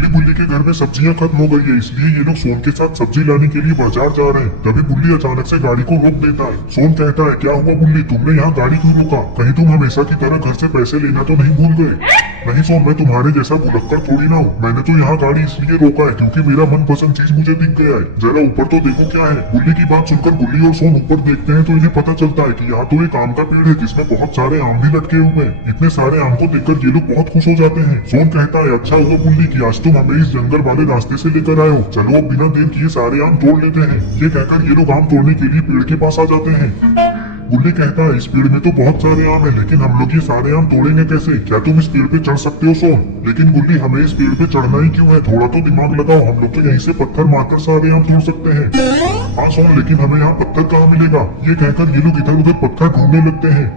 बुल्ली बुल्ली के घर में सब्जियां खत्म हो गई है, इसलिए ये लोग सोन के साथ सब्जी लाने के लिए बाजार जा रहे हैं। तभी बुल्ली अचानक से गाड़ी को रोक देता है। सोन कहता है, क्या हुआ बुल्ली, तुमने यहाँ गाड़ी क्यों रोका? कहीं तुम हमेशा की तरह घर से पैसे लेना तो नहीं भूल गए? नहीं सोन, मैं तुम्हारे जैसा भुलक्कड़ थोड़ी ना हूँ। मैंने तो यहाँ गाड़ी इसलिए रोका है क्योंकि मेरा मनपसंद चीज मुझे दिख गया है। जरा ऊपर तो देखो क्या है। बुल्ली की बात सुनकर बुल्ली और सोन ऊपर देखते हैं तो इन्हें पता चलता है कि यहाँ तो एक आम का पेड़ है जिसमें बहुत सारे आम भी लटके हुए हैं। इतने सारे आम को देखकर ये लोग बहुत खुश हो जाते हैं। सोन कहता है, अच्छा हुआ बुल्ली कि आज तुम हमें इस जंगल वाले रास्ते से लेकर आए हो। चलो अब बिना देर किए सारे आम तोड़ लेते हैं। ये कहकर ये लोग आम तोड़ने के लिए पेड़ के पास आ जाते हैं। बुल्ली कहता है, इस पेड़ में तो बहुत सारे आम है, लेकिन हम लोग ये सारे आम तोड़ेंगे कैसे? क्या तुम इस पेड़ पे चढ़ सकते हो सोन? लेकिन बुल्ली, हमें इस पेड़ पे चढ़ना ही क्यों है? थोड़ा तो दिमाग लगाओ, हम लोग तो यहीं से पत्थर मारकर सारे आम तोड़ सकते हैं। हाँ सोन, लेकिन हमें यहाँ पत्थर कहाँ मिलेगा? ये कहकर ये लोग इधर उधर पत्थर ढूंढने लगते हैं।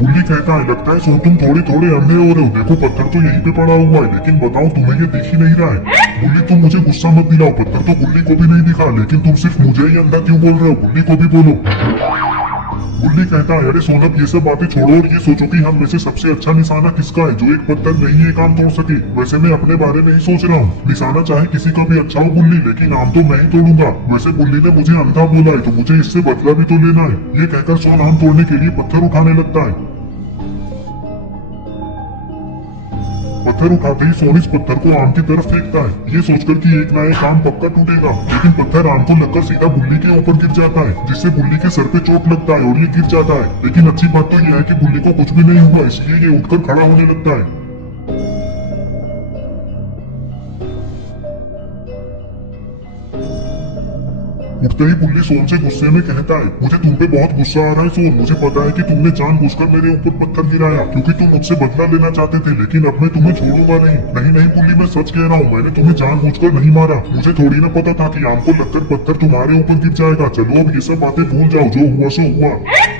बुल्ली कहता है, लगता है सोन तुम थोड़े थोड़े अंधे हो रहे हो। देखो पत्थर तो यहीं पे पड़ा हुआ है, लेकिन बताओ तुम्हें ये दिख ही नहीं रहा है। बुल्ली, तुम मुझे गुस्सा मत दिलाओ, पत्थर तो बुल्ली को भी नहीं दिखा, लेकिन तुम सिर्फ मुझे ही अंधा क्यों बोल रहे हो? बुल्ली को भी बोलो। बुल्ली कहता है, अरे सोन, अब ये सब बातें छोड़ो और ये सोचो कि हम में से सबसे अच्छा निशाना किसका है, जो एक पत्थर नहीं एक आम तोड़ सके। वैसे मैं अपने बारे में ही सोच रहा हूँ। निशाना चाहे किसी का भी अच्छा हो बुल्ली, लेकिन आम तो मैं ही तोड़ूंगा। वैसे बुल्ली ने मुझे अंधा बोला है तो मुझे इससे बदला भी तो लेना है। ये कहकर सोन आम तोड़ने के लिए पत्थर उठाने लगता है। पत्थर उठाते ही सोन इस पत्थर को आम की तरफ फेंकता है, ये सोचकर कि एक ना एक आम पक्का टूटेगा। लेकिन पत्थर आम को लगकर सीधा बुल्ली के ऊपर गिर जाता है, जिससे बुल्ली के सर पे चोट लगता है और ये गिर जाता है। लेकिन अच्छी बात तो यह है कि बुल्ली को कुछ भी नहीं हुआ, इसलिए ये उठकर खड़ा होने लगता है। उठते ही बुल्ली सोन से गुस्से में कहता है, मुझे तुम पे बहुत गुस्सा आ रहा है सोन। मुझे पता है कि तुमने जानबूझकर मेरे ऊपर पत्थर गिराया क्योंकि तुम मुझसे बदला लेना चाहते थे, लेकिन अब मैं तुम्हें छोड़ूंगा नहीं। नहीं नहीं बुल्ली, मैं सच कह रहा हूँ, मैंने तुम्हें जानबूझकर नहीं मारा। मुझे थोड़ी ना पता था कि आम को लगकर पत्थर तुम्हारे ऊपर गिर जाएगा। चलो अब ये सब बातें भूल जाओ, जो हुआ सो हुआ।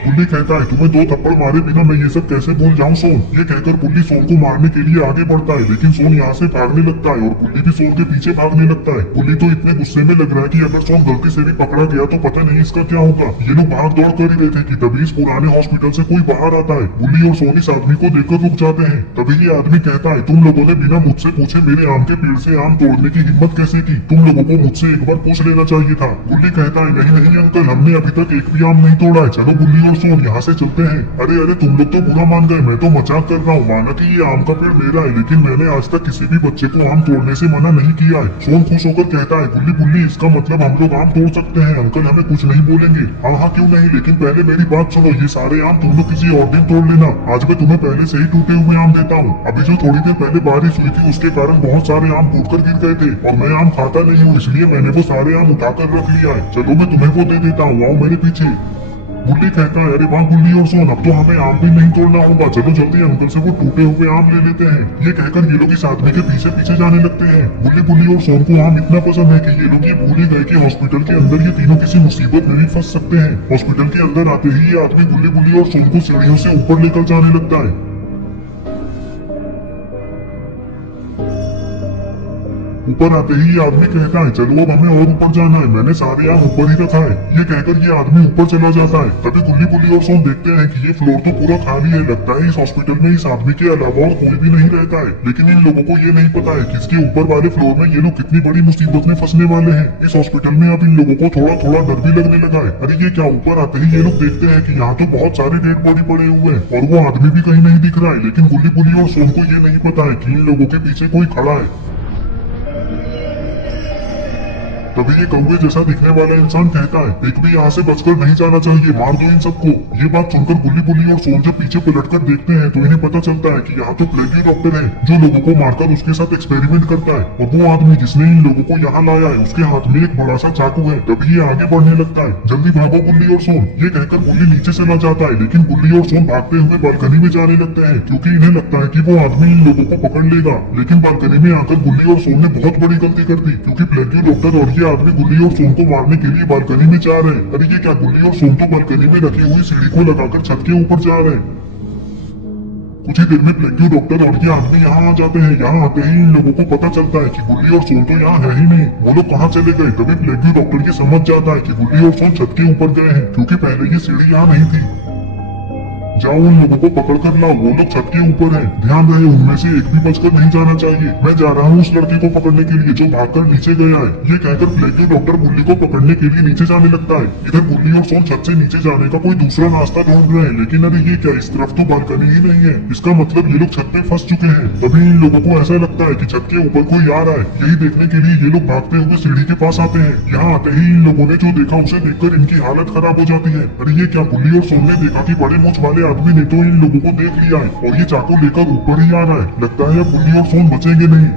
बुल्ली कहता है, तुम्हें 2 थप्पड़ मारे बिना मैं ये सब कैसे भूल जाऊँ सोन? ये कहकर बुल्ली सोन को मारने के लिए आगे बढ़ता है, लेकिन सोन यहाँ से भागने लगता है और बुल्ली भी सोन के पीछे भागने लगता है। बुल्ली तो इतने गुस्से में लग रहा है कि अगर सोन गलती से भी पकड़ा गया तो पता नहीं इसका क्या होगा। ये लोग भाग दौड़ कर ही रहे थे कि तभी इस पुराने हॉस्पिटल से कोई बाहर आता है। बुल्ली और सोन इस आदमी को देखकर रुक जाते हैं। तभी ये आदमी कहता है, तुम लोगों ने बिना मुझसे पूछे मेरे आम के पेड़ से आम तोड़ने की हिम्मत कैसे की? तुम लोगों को मुझसे एक बार पूछ लेना चाहिए था। बुल्ली कहता है, नहीं नहीं अंकल, हमने अभी तक एक भी आम नहीं तोड़ा है। चलो बुल्ली और सोन यहाँ से चलते हैं। अरे अरे, तुम लोग तो बुरा मान गए, मैं तो मजाक कर रहा हूँ। माना कि ये आम का पेड़ मेरा है, लेकिन मैंने आज तक किसी भी बच्चे को आम तोड़ने से मना नहीं किया है। सोन खुश होकर कहता है, बुल्ली बुल्ली, इसका मतलब हम लोग आम तोड़ सकते हैं। अंकल हमें कुछ नहीं बोलेंगे। हाँ हाँ क्यों नहीं, लेकिन पहले मेरी बात सुनो। ये सारे आम तुम लोग किसी और दिन तोड़ लेना। आज मैं तुम्हें पहले से ही टूटे हुए आम देता हूँ। अभी जो थोड़ी देर पहले बारिश हुई थी उसके कारण बहुत सारे आम टूटकर गिर गए थे और मैं आम खाता नहीं हूँ, इसलिए मैंने वो सारे आम उठाकर रख लिया है। चलो मैं तुम्हें वो दे देता हूँ, आओ मेरे पीछे। बुल्ली कहता है, अरे वाह बुल्ली और सोन, अब तो हमें आम भी नहीं तोड़ना होगा। चलो जल्दी अंकल से वो टूटे हुए आम ले लेते हैं। ये कहकर ये लोग इस आदमी के पीछे पीछे जाने लगते हैं। बुल्ली बुल्ली और सोन को आम इतना पसंद है कि ये लोग ये भूल ही गए कि हॉस्पिटल के अंदर ये तीनों किसी मुसीबत में भी फंस सकते हैं। हॉस्पिटल के अंदर आते ही ये आदमी बुल्ली बुल्ली और सोन को सीढ़ियों से ऊपर लेकर जाने लगता है। ऊपर आते ही ये आदमी कहता है, चलो अब हमें और ऊपर जाना है, मैंने सारे आम ऊपर ही रखा है। ये कहकर ये आदमी ऊपर चला जाता है। तभी बुल्ली बुल्ली और सोन देखते हैं कि ये फ्लोर तो पूरा खाली है। लगता है इस हॉस्पिटल में इस आदमी के अलावा और कोई भी नहीं रहता है। लेकिन इन लोगों को ये नहीं पता है कि इसके ऊपर वाले फ्लोर में ये लोग कितनी बड़ी मुसीबत में फंसने वाले हैं। इस हॉस्पिटल में अब इन लोगों को थोड़ा थोड़ा डर भी लगने लगा है। अरे ये क्या, ऊपर आते ही ये लोग देखते हैं कि यहाँ तो बहुत सारे डेड बॉडी पड़े हुए हैं और वो आदमी भी कहीं नहीं दिख रहा है। लेकिन बुल्ली बुल्ली और सोन को ये नहीं पता है कि इन लोगों के पीछे कोई खड़ा है। तभी ये कौवे जैसा दिखने वाला इंसान कहता है, एक भी यहाँ से बचकर नहीं जाना चाहिए, मार दो इन सबको। ये बात सुनकर बुल्ली बुल्ली और सोन जब पीछे पलटकर देखते हैं तो इन्हें पता चलता है कि यहाँ तो प्लेग्यू डॉक्टर है जो लोगों को मारकर उसके साथ एक्सपेरिमेंट करता है। और वो आदमी जिसने इन लोगों को यहाँ लाया है उसके हाथ में एक बड़ा सा चाकू है। तभी ये आगे बढ़ने लगता है, जल्दी भागो बुल्ली और सोन। ये कहकर बुल्ली नीचे चला जाता है, लेकिन बुल्ली और सोन भागते हुए बालकनी में जाने लगते हैं क्योंकि इन्हें लगता है कि वो आदमी इन लोगों को पकड़ लेगा। लेकिन बालकनी में आकर बुल्ली और सोन ने बहुत बड़ी गलती कर दी क्योंकि प्लेग्यू डॉक्टर और ये आदमी बुल्ली और सोन को मारने के लिए बालकनी में जा रहे हैं। अरे ये क्या, बुल्ली और सोन तो बालकनी में रखी हुई सीढ़ी को लगाकर छत के ऊपर जा रहे हैं। कुछ ही देर में प्लेग्यू डॉक्टर और ये आदमी यहाँ आ जाते हैं। यहाँ आते ही इन लोगों को पता चलता है कि बुल्ली और सोन तो यहाँ है ही नहीं, वो लोग कहाँ चले गए। तभी प्लेग्यू डॉक्टर ये समझ जाता है कि बुल्ली और सोन छत के ऊपर गए हैं क्योंकि पहले ये सीढ़ी यहाँ नहीं थी। जाओ उन लोगों को पकड़ कर लाओ, वो लोग छत के ऊपर हैं। ध्यान रहे उनमें से एक भी बचकर नहीं जाना चाहिए। मैं जा रहा हूँ उस लड़के को पकड़ने के लिए जो भागकर नीचे गया है। ये कहकर फ्लैक्यू डॉक्टर बुल्ली को पकड़ने के लिए नीचे जाने लगता है। इधर बुल्ली और सोन छत से नीचे जाने का कोई दूसरा रास्ता ढूंढ रहे हैं, लेकिन अरे ये क्या, इस तरफ तो बालकनी ही नहीं है। इसका मतलब ये लोग छत पे फंस चुके हैं। तभी इन लोगों को ऐसा लगता है कि छत के ऊपर कोई आ रहा है। यही देखने के लिए ये लोग भागते हुए सीढ़ी के पास आते हैं। यहाँ आते ही इन लोगों ने जो देखा उसे देखकर इनकी हालत खराब हो जाती है। अरे ये क्या, बुल्ली और सोन ने देखा कि बड़े मूंछ वाले आदमी ने तो इन लोगों को देख लिया है और ये चाकू लेकर ऊपर ही आ रहा है। लगता है बुल्ली और सोन बचेंगे नहीं।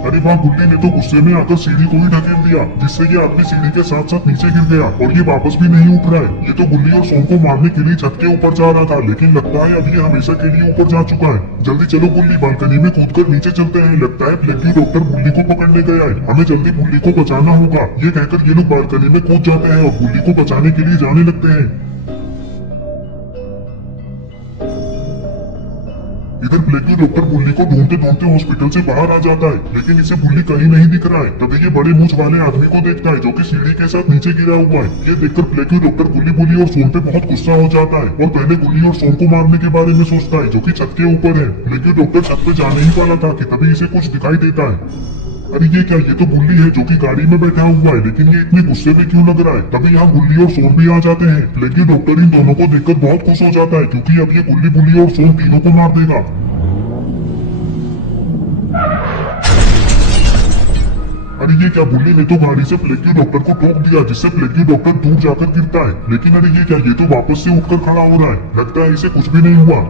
अरे वाह, बुल्ली ने तो गुस्से में आकर सीढ़ी को ही ढकेल दिया, जिससे ये आदमी सीढ़ी के साथ साथ नीचे गिर गया और ये वापस भी नहीं उठ रहा है। ये तो बुल्ली और सोन को मारने के लिए छत के ऊपर जा रहा था, लेकिन लगता है अब ये हमेशा के लिए ऊपर जा चुका है। जल्दी चलो बुल्ली, बालकनी में कूदकर नीचे चलते हैं। लगता है फ्लैक्यू डॉक्टर बुल्ली को पकड़ने गया है। हमें जल्दी बुल्ली को बचाना होगा। ये कहकर ये लोग बालकनी में कूद जाते हैं और बुल्ली को बचाने के लिए जाने लगते हैं। इधर फ्लैक्यू डॉक्टर बुल्ली को ढूंढते ढूंढते हॉस्पिटल से बाहर आ जाता है, लेकिन इसे बुल्ली कहीं नहीं दिख रहा है। तभी ये बड़े मूंछ वाले आदमी को देखता है जो कि सीढ़ी के साथ नीचे गिरा हुआ है। ये देखकर फ्लैक्यू डॉक्टर बुल्ली और सोन पे बहुत गुस्सा हो जाता है और पहले बुल्ली और सोन को मारने के बारे में सोचता है, जो कि छत के ऊपर है। फ्लैक्यू डॉक्टर छत पे जाने ही वाला था कि तभी इसे कुछ दिखाई देता है। अरे ये क्या, ये तो बुल्ली है जो कि गाड़ी में बैठा हुआ है, लेकिन ये इतने गुस्से में क्यों लग रहा है। तभी यहाँ बुल्ली और सोन भी आ जाते हैं। फ्लैक्यू डॉक्टर इन दोनों को देखकर बहुत खुश हो जाता है, क्योंकि अब ये बुल्ली और सोन तीनों को मार देगा। अरे ये क्या, बुल्ली ने तो गाड़ी से फ्लैक्यू डॉक्टर को ठोक दिया, जिससे फ्लैक्यू डॉक्टर दूर जाकर गिरता है। लेकिन अरे ये क्या, ये तो वापस से उठकर खड़ा हो रहा है। लगता है इसे कुछ भी नहीं हुआ।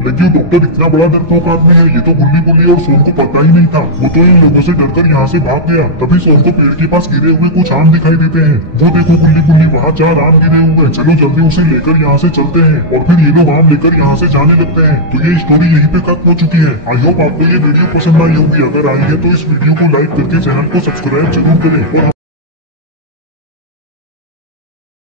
फ्लैक्यू डॉक्टर इतना बड़ा डरपोक आदमी है, ये तो बुल्ली और सोन को पता ही नहीं था। वो तो इन लोगों से डरकर यहाँ से भाग गया। तभी सोन को पेड़ के पास गिरे हुए कुछ आम दिखाई देते हैं। वो देखो बुल्ली, वहाँ 4 आम गिरे हुए हैं। चलो जल्दी उसे लेकर यहाँ से चलते हैं। और फिर ये लोग आम लेकर यहाँ से जाने लगते हैं। तो ये स्टोरी यहीं पे खत्म हो चुकी है। आई होप आपको ये वीडियो पसंद आई होगी। अगर आई है तो इस वीडियो को लाइक करके चैनल को सब्सक्राइब जरूर करें और